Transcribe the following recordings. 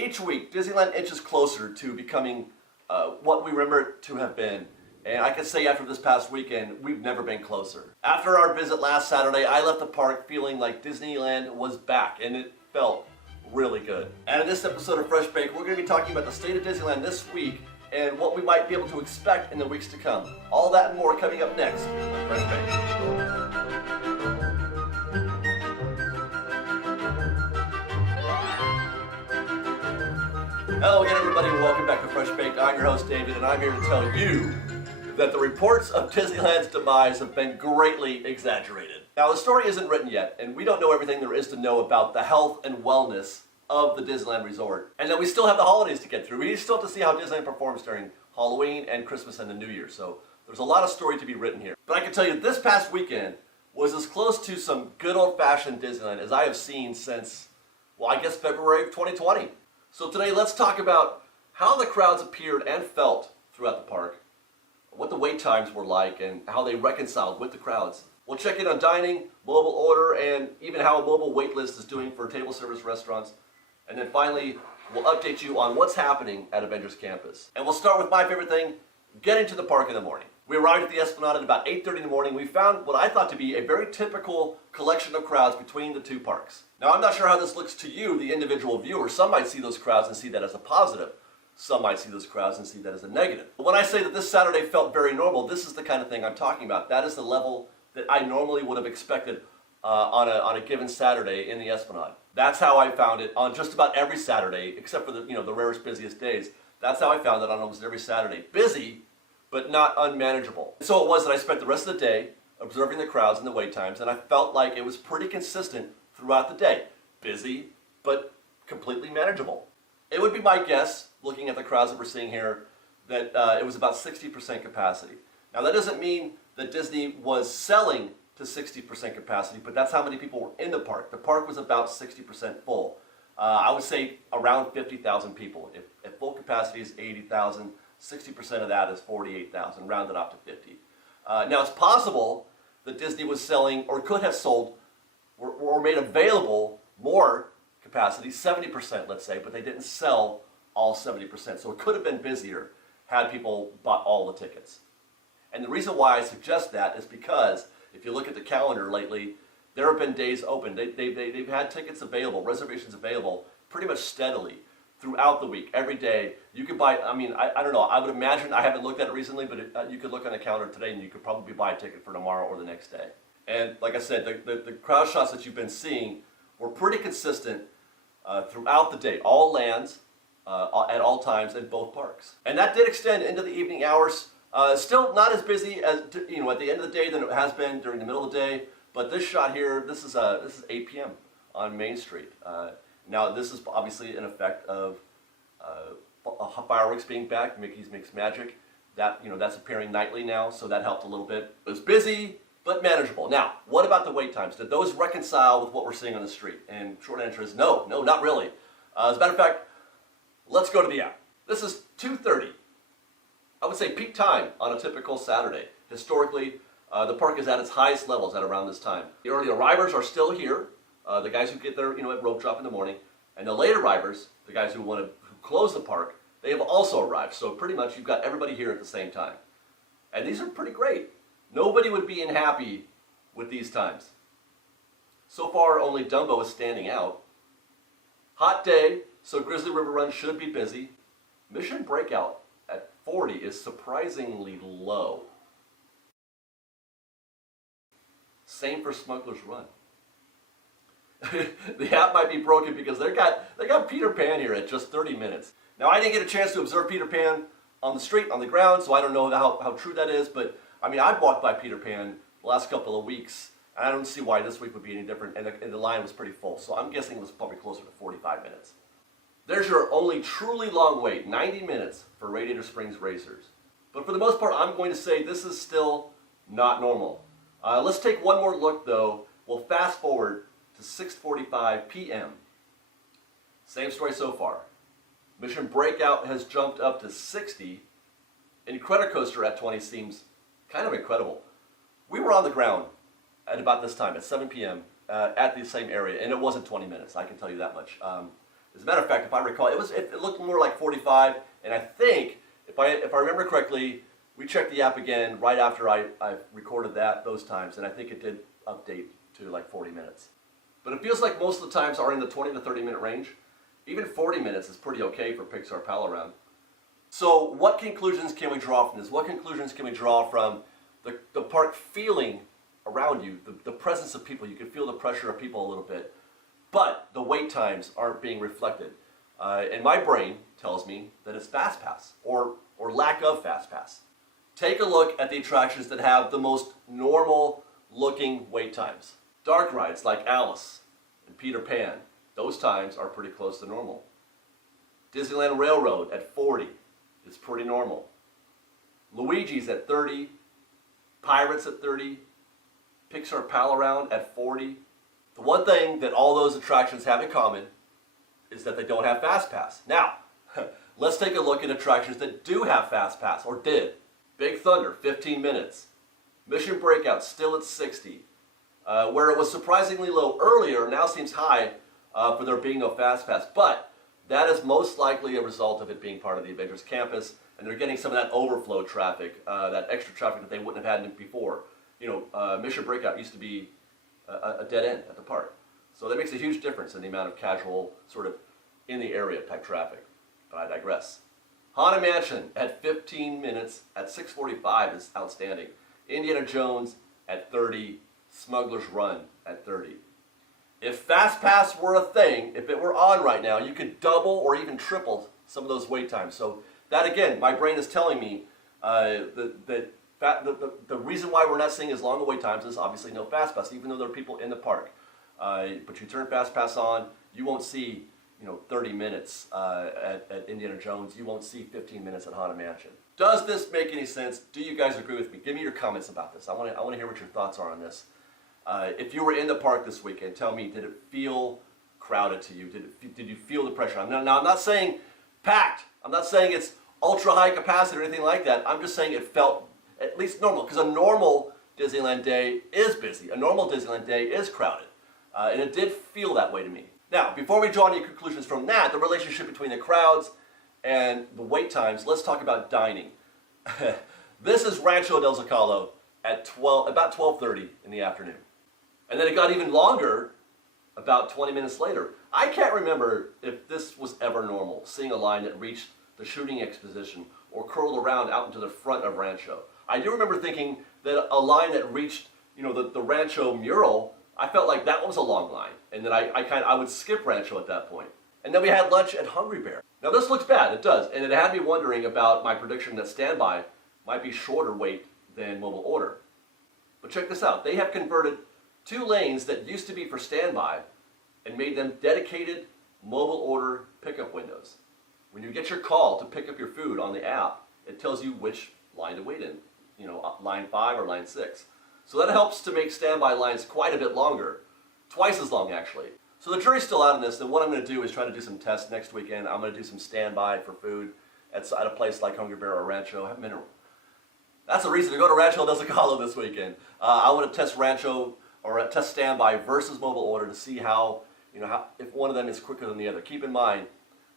Each week, Disneyland inches closer to becoming what we remember it to have been. And I can say after this past weekend, we've never been closer. After our visit last Saturday, I left the park feeling like Disneyland was back, and it felt really good. And in this episode of Fresh Baked, we're going to be talking about the State of Disneyland this week and what we might be able to expect in the weeks to come. All that and more coming up next on Fresh Baked. Hello again, everybody, and welcome back to Fresh Baked. I'm your host, David, and I'm here to tell you that the reports of Disneyland's demise have been greatly exaggerated. Now, the story isn't written yet, and we don't know everything there is to know about the health and wellness of the Disneyland Resort. And then we still have the holidays to get through. We still have to see how Disneyland performs during Halloween and Christmas and the New Year. So there's a lot of story to be written here. But I can tell you this past weekend was as close to some good old-fashioned Disneyland as I have seen since, well, I guess February of 2020. So today, let's talk about how the crowds appeared and felt throughout the park, what the wait times were like, and how they reconciled with the crowds. We'll check in on dining, mobile order, and even how a mobile wait list is doing for table service restaurants. And then finally, we'll update you on what's happening at Avengers Campus. And we'll start with my favorite thing, getting to the park in the morning. We arrived at the Esplanade at about 8:30 in the morning. We found what I thought to be a very typical collection of crowds between the two parks. Now, I'm not sure how this looks to you, the individual viewer. Some might see those crowds and see that as a positive. Some might see those crowds and see that as a negative. But when I say that this Saturday felt very normal, this is the kind of thing I'm talking about. That is the level that I normally would have expected on a given Saturday in the Esplanade. That's how I found it on just about every Saturday, except for the rarest, busiest days. That's how I found it on almost every Saturday. Busy, but not unmanageable. So it was that I spent the rest of the day observing the crowds and the wait times, and I felt like it was pretty consistent throughout the day. Busy, but completely manageable. It would be my guess, looking at the crowds that we're seeing here, that it was about 60% capacity. Now, that doesn't mean that Disney was selling to 60% capacity, but that's how many people were in the park. The park was about 60% full. I would say around 50,000 people. If full capacity is 80,000, 60% of that is 48,000, rounded off to 50. Now, it's possible that Disney was selling, or could have sold, or made available more capacity, 70%, let's say, but they didn't sell all 70%. So it could have been busier had people bought all the tickets. And the reason why I suggest that is because if you look at the calendar lately, there have been days open. They've had tickets available, reservations available pretty much steadily throughout the week. Every day you could buy, I don't know, I would imagine, I haven't looked at it recently, but you could look on the calendar today and you could probably buy a ticket for tomorrow or the next day. And like I said, the crowd shots that you've been seeing were pretty consistent throughout the day, all lands, at all times in both parks. And that did extend into the evening hours. Still not as busy as at the end of the day than it has been during the middle of the day. But this shot here, this is 8 p.m. on Main Street. Now, this is obviously an effect of fireworks being back. Mickey's Mixed Magic. That's appearing nightly now, so that helped a little bit. It was busy, but manageable. Now, what about the wait times? Did those reconcile with what we're seeing on the street? And short answer is no, not really. As a matter of fact, let's go to the app. This is 2:30. I would say peak time on a typical Saturday. Historically, the park is at its highest levels at around this time. The early arrivers are still here, the guys who get there, at rope drop in the morning, and the late arrivers, the guys who close the park, they have also arrived. So pretty much you've got everybody here at the same time. And these are pretty great. Nobody would be unhappy with these times. So far, only Dumbo is standing out. Hot day, so Grizzly River Run should be busy. Mission Breakout at 40 is surprisingly low. Same for Smuggler's Run. The app might be broken because they got Peter Pan here at just 30 minutes. Now, I didn't get a chance to observe Peter Pan on the street, on the ground, so I don't know how true that is, but I've walked by Peter Pan the last couple of weeks, and I don't see why this week would be any different, and the line was pretty full, so I'm guessing it was probably closer to 45 minutes. There's your only truly long wait, 90 minutes for Radiator Springs Racers. But for the most part, I'm going to say this is still not normal. Let's take one more look, though. We'll fast forward to 6:45 p.m. Same story so far. Mission Breakout has jumped up to 60. Incredicoaster at 20 seems kind of incredible. We were on the ground at about this time, at 7 p.m., at the same area, and it wasn't 20 minutes, I can tell you that much. As a matter of fact, if I recall, it looked more like 45, and I think, if I remember correctly, we checked the app again right after I recorded those times, and I think it did update to like 40 minutes. But it feels like most of the times are in the 20 to 30 minute range. Even 40 minutes is pretty okay for Pixar Pal Around. So what conclusions can we draw from this? What conclusions can we draw from the park feeling around you, the presence of people? You can feel the pressure of people a little bit, but the wait times aren't being reflected. And my brain tells me that it's Fast Pass, or lack of Fast Pass. Take a look at the attractions that have the most normal looking wait times. Dark rides like Alice and Peter Pan, those times are pretty close to normal. Disneyland Railroad at 40 is pretty normal. Luigi's at 30, Pirates at 30, Pixar Pal Around at 40. The one thing that all those attractions have in common is that they don't have Fast Pass. Now, let's take a look at attractions that do have Fast Pass, or did. Big Thunder, 15 minutes. Mission Breakout, still at 60. Where it was surprisingly low earlier, now seems high for there being no Fast Pass. But that is most likely a result of it being part of the Avengers Campus, and they're getting some of that overflow traffic, that extra traffic that they wouldn't have had before. Mission Breakout used to be a dead end at the park. So that makes a huge difference in the amount of casual, sort of in the area type traffic. But I digress. Haunted Mansion at 15 minutes at 6:45 is outstanding. Indiana Jones at 30, Smuggler's Run at 30. If Fast Pass were a thing, if it were on right now, you could double or even triple some of those wait times. So that, again, my brain is telling me the reason why we're not seeing as long a wait times is obviously no Fast Pass, even though there are people in the park. But you turn Fast Pass on, you won't see 30 minutes at Indiana Jones. You won't see 15 minutes at Haunted Mansion. Does this make any sense? Do you guys agree with me? Give me your comments about this. I want to hear what your thoughts are on this. If you were in the park this weekend, tell me, did it feel crowded to you? Did you feel the pressure? Now, I'm not saying packed. I'm not saying it's ultra high capacity or anything like that. I'm just saying it felt at least normal, because a normal Disneyland day is busy. A normal Disneyland day is crowded. And it did feel that way to me. Now, before we draw any conclusions from that, the relationship between the crowds and the wait times, let's talk about dining. This is Rancho del Zocalo at about 12:30 in the afternoon. And then it got even longer about 20 minutes later. I can't remember if this was ever normal, seeing a line that reached the shooting exposition or curled around out into the front of Rancho. I do remember thinking that a line that reached, the Rancho mural, I felt like that was a long line, and that I would skip Rancho at that point. And then we had lunch at Hungry Bear. Now this looks bad, it does, and it had me wondering about my prediction that standby might be shorter wait than mobile order. But check this out, they have converted 2 lanes that used to be for standby and made them dedicated mobile order pickup windows. When you get your call to pick up your food on the app, it tells you which line to wait in, line 5 or line 6. So that helps to make standby lines quite a bit longer, twice as long actually. So the jury's still out on this, and what I'm going to do is try to do some tests next weekend. I'm going to do some standby for food at a place like Hungry Bear or Rancho. That's a reason to go to Rancho del Zocalo this weekend. I want to test Rancho or test standby versus mobile order to see how if one of them is quicker than the other. Keep in mind,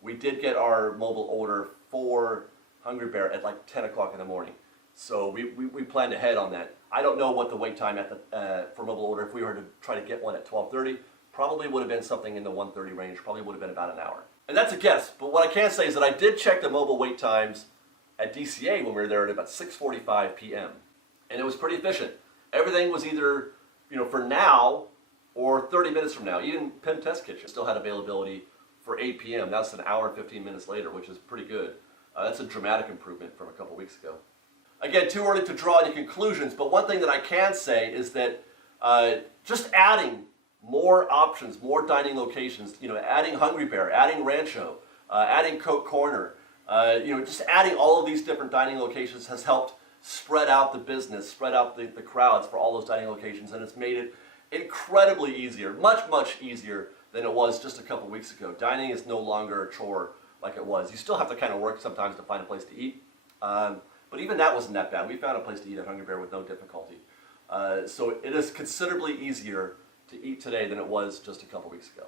we did get our mobile order for Hungry Bear at like 10 o'clock in the morning. So we planned ahead on that. I don't know what the wait time for mobile order, if we were to try to get one at 12:30, probably would have been something in the 1:30 range, probably would have been about an hour. And that's a guess, but what I can say is that I did check the mobile wait times at DCA when we were there at about 6:45 p.m. And it was pretty efficient. Everything was either, for now or 30 minutes from now. Even Pim Test Kitchen still had availability for 8 p.m. That's an hour and 15 minutes later, which is pretty good. That's a dramatic improvement from a couple weeks ago. Again, too early to draw any conclusions, but one thing that I can say is that just adding more options, more dining locations, adding Hungry Bear, adding Rancho, adding Coke Corner, just adding all of these different dining locations has helped spread out the business, spread out the crowds for all those dining locations, and it's made it incredibly easier, much, much easier than it was just a couple weeks ago. Dining is no longer a chore like it was. You still have to kind of work sometimes to find a place to eat. But even that wasn't that bad. We found a place to eat at Hungry Bear with no difficulty. So it is considerably easier to eat today than it was just a couple weeks ago.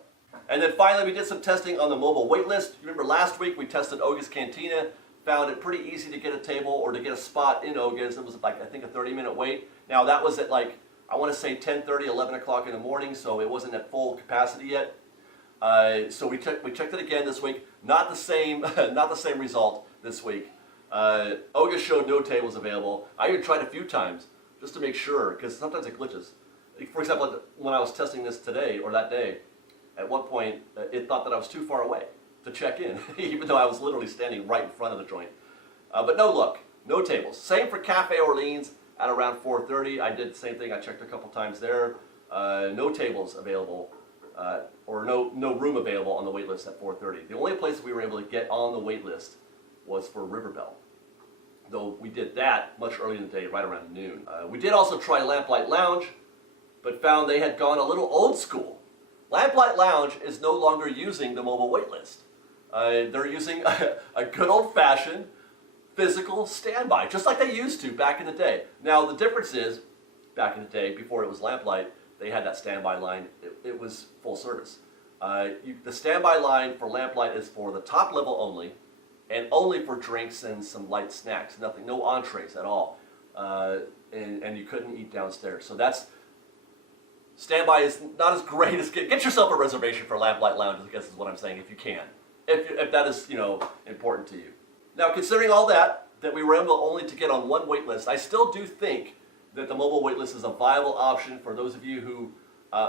And then finally, we did some testing on the mobile wait list. You remember last week we tested Oga's Cantina, found it pretty easy to get a table or to get a spot in Oga's. It was like, I think, a 30-minute wait. Now that was at like, I want to say 10:30, 11 o'clock in the morning, so it wasn't at full capacity yet. So we checked it again this week. Not the same, not the same result this week. Oga showed no tables available. I even tried a few times just to make sure, because sometimes it glitches. For example, when I was testing this today or that day, at one point it thought that I was too far away to check in, even though I was literally standing right in front of the joint. But no luck, no tables. Same for Cafe Orleans at around 4:30. I did the same thing. I checked a couple times there. No tables available. Or no room available on the wait list at 4:30. The only place we were able to get on the wait list was for Riverbell, though we did that much earlier in the day, right around noon. We did also try Lamplight Lounge, but found they had gone a little old school. Lamplight Lounge is no longer using the mobile wait list. They're using a good old-fashioned physical standby, just like they used to back in the day. Now the difference is, back in the day, before it was Lamplight, they had that standby line. It was full service. The standby line for Lamplight is for the top level only, and only for drinks and some light snacks. Nothing, no entrees at all, and you couldn't eat downstairs. So that's standby is not as great as get yourself a reservation for Lamplight Lounge. I guess is what I'm saying, if you can, if that is important to you. Now, considering all that we were able only to get on one wait list, I still do think that the mobile waitlist is a viable option for those of you who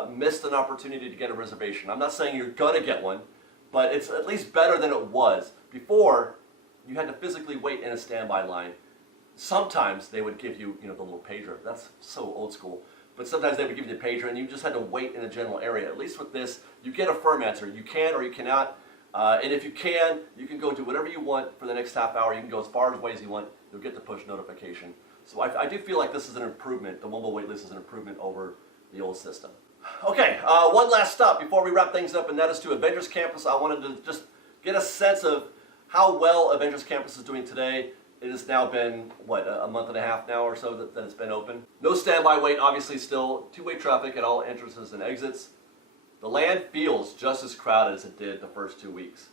missed an opportunity to get a reservation. I'm not saying you're going to get one, but it's at least better than it was. Before, you had to physically wait in a standby line. Sometimes they would give you, the little pager. That's so old school. But sometimes they would give you the pager and you just had to wait in a general area. At least with this, you get a firm answer. You can or you cannot. And if you can go do whatever you want for the next half hour. You can go as far away as you want. You'll get the push notification. So I do feel like this is an improvement. The mobile waitlist is an improvement over the old system. Okay, one last stop before we wrap things up, and that is to Avengers Campus. I wanted to just get a sense of how well Avengers Campus is doing today. It has now been, a month and a half now or so that it's been open. No standby wait, obviously still two-way traffic at all entrances and exits. The land feels just as crowded as it did the first 2 weeks.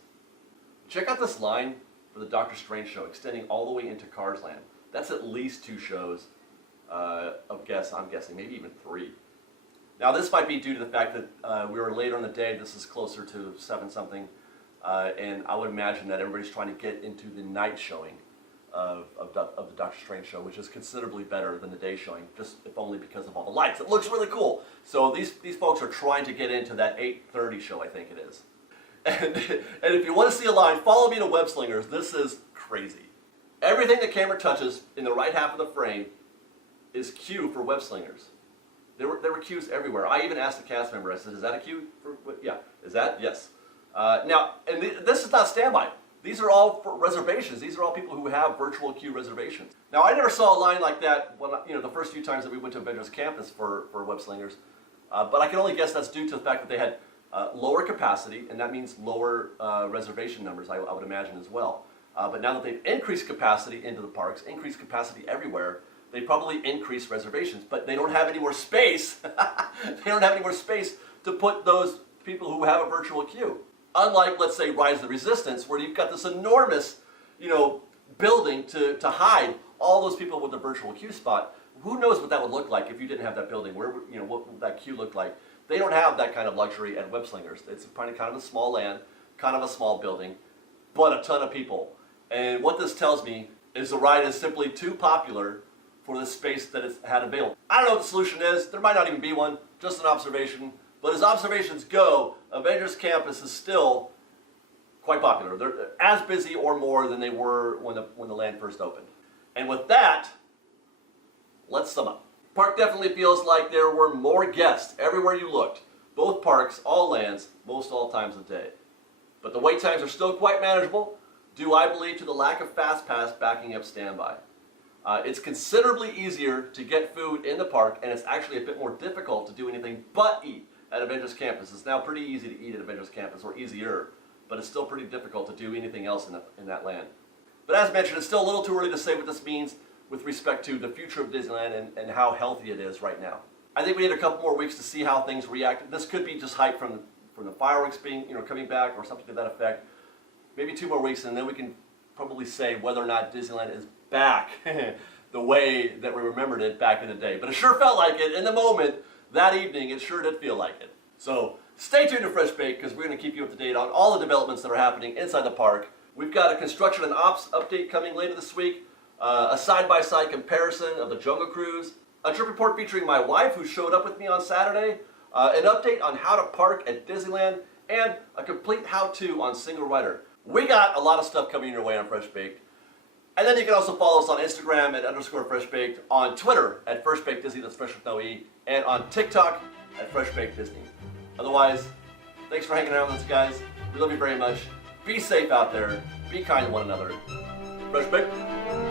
Check out this line for the Doctor Strange show, extending all the way into Cars Land. That's at least 2 shows I'm guessing, maybe even 3. Now this might be due to the fact that we were later in the day. This is closer to 7-something, and I would imagine that everybody's trying to get into the night showing of the Doctor Strange show, which is considerably better than the day showing, just if only because of all the lights. It looks really cool. So these folks are trying to get into that 8:30 show, I think it is. And if you want to see a line, follow me to Web Slingers. This is crazy. Everything the camera touches in the right half of the frame is cue for Web Slingers. There were cues everywhere. I even asked the cast member, I said, is that a cue? Yeah. Is that? Yes. Now, and this is not standby. These are all for reservations. These are all people who have virtual queue reservations. Now, I never saw a line like that when, the first few times that we went to Avengers Campus for Web Slingers. But I can only guess that's due to the fact that they had lower capacity, and that means lower reservation numbers, I would imagine as well. But now that they've increased capacity into the parks, increased capacity everywhere, they probably increased reservations, but they don't have any more space. They don't have any more space to put those people who have a virtual queue. Unlike, let's say, Rise of the Resistance, where you've got this enormous, building to hide all those people with a virtual queue spot. Who knows what that would look like if you didn't have that building? Where, what would that queue look like? They don't have that kind of luxury at Web Slingers. It's kind of a small land, kind of a small building, but a ton of people. And what this tells me is the ride is simply too popular for the space that it's had available. I don't know what the solution is. There might not even be one, just an observation. But as observations go, Avengers Campus is still quite popular. They're as busy or more than they were when the land first opened. And with that, let's sum up. Park definitely feels like there were more guests everywhere you looked. Both parks, all lands, most all times of day. But the wait times are still quite manageable, due, I believe, to the lack of Fast Pass backing up standby. It's considerably easier to get food in the park, and it's actually a bit more difficult to do anything but eat at Avengers Campus. It's now pretty easy to eat at Avengers Campus, or easier, but it's still pretty difficult to do anything else in that land. But as mentioned, it's still a little too early to say what this means with respect to the future of Disneyland and how healthy it is right now. I think we need a couple more weeks to see how things react. This could be just hype from from the fireworks being, coming back or something to that effect. Maybe 2 more weeks, and then we can probably say whether or not Disneyland is back the way that we remembered it back in the day. But it sure felt like it in the moment. That evening, it sure did feel like it. So stay tuned to FreshBaked, because we're going to keep you up to date on all the developments that are happening inside the park. We've got a construction and ops update coming later this week, a side-by-side comparison of the Jungle Cruise, a trip report featuring my wife who showed up with me on Saturday, an update on how to park at Disneyland, and a complete how-to on single rider. We got a lot of stuff coming your way on FreshBaked. And then you can also follow us on Instagram at _FreshBaked, on Twitter at FreshBakedDisney, that's fresh with no E, and on TikTok at FreshBakedDisney. Otherwise, thanks for hanging out with us, guys. We love you very much. Be safe out there. Be kind to one another. FreshBaked.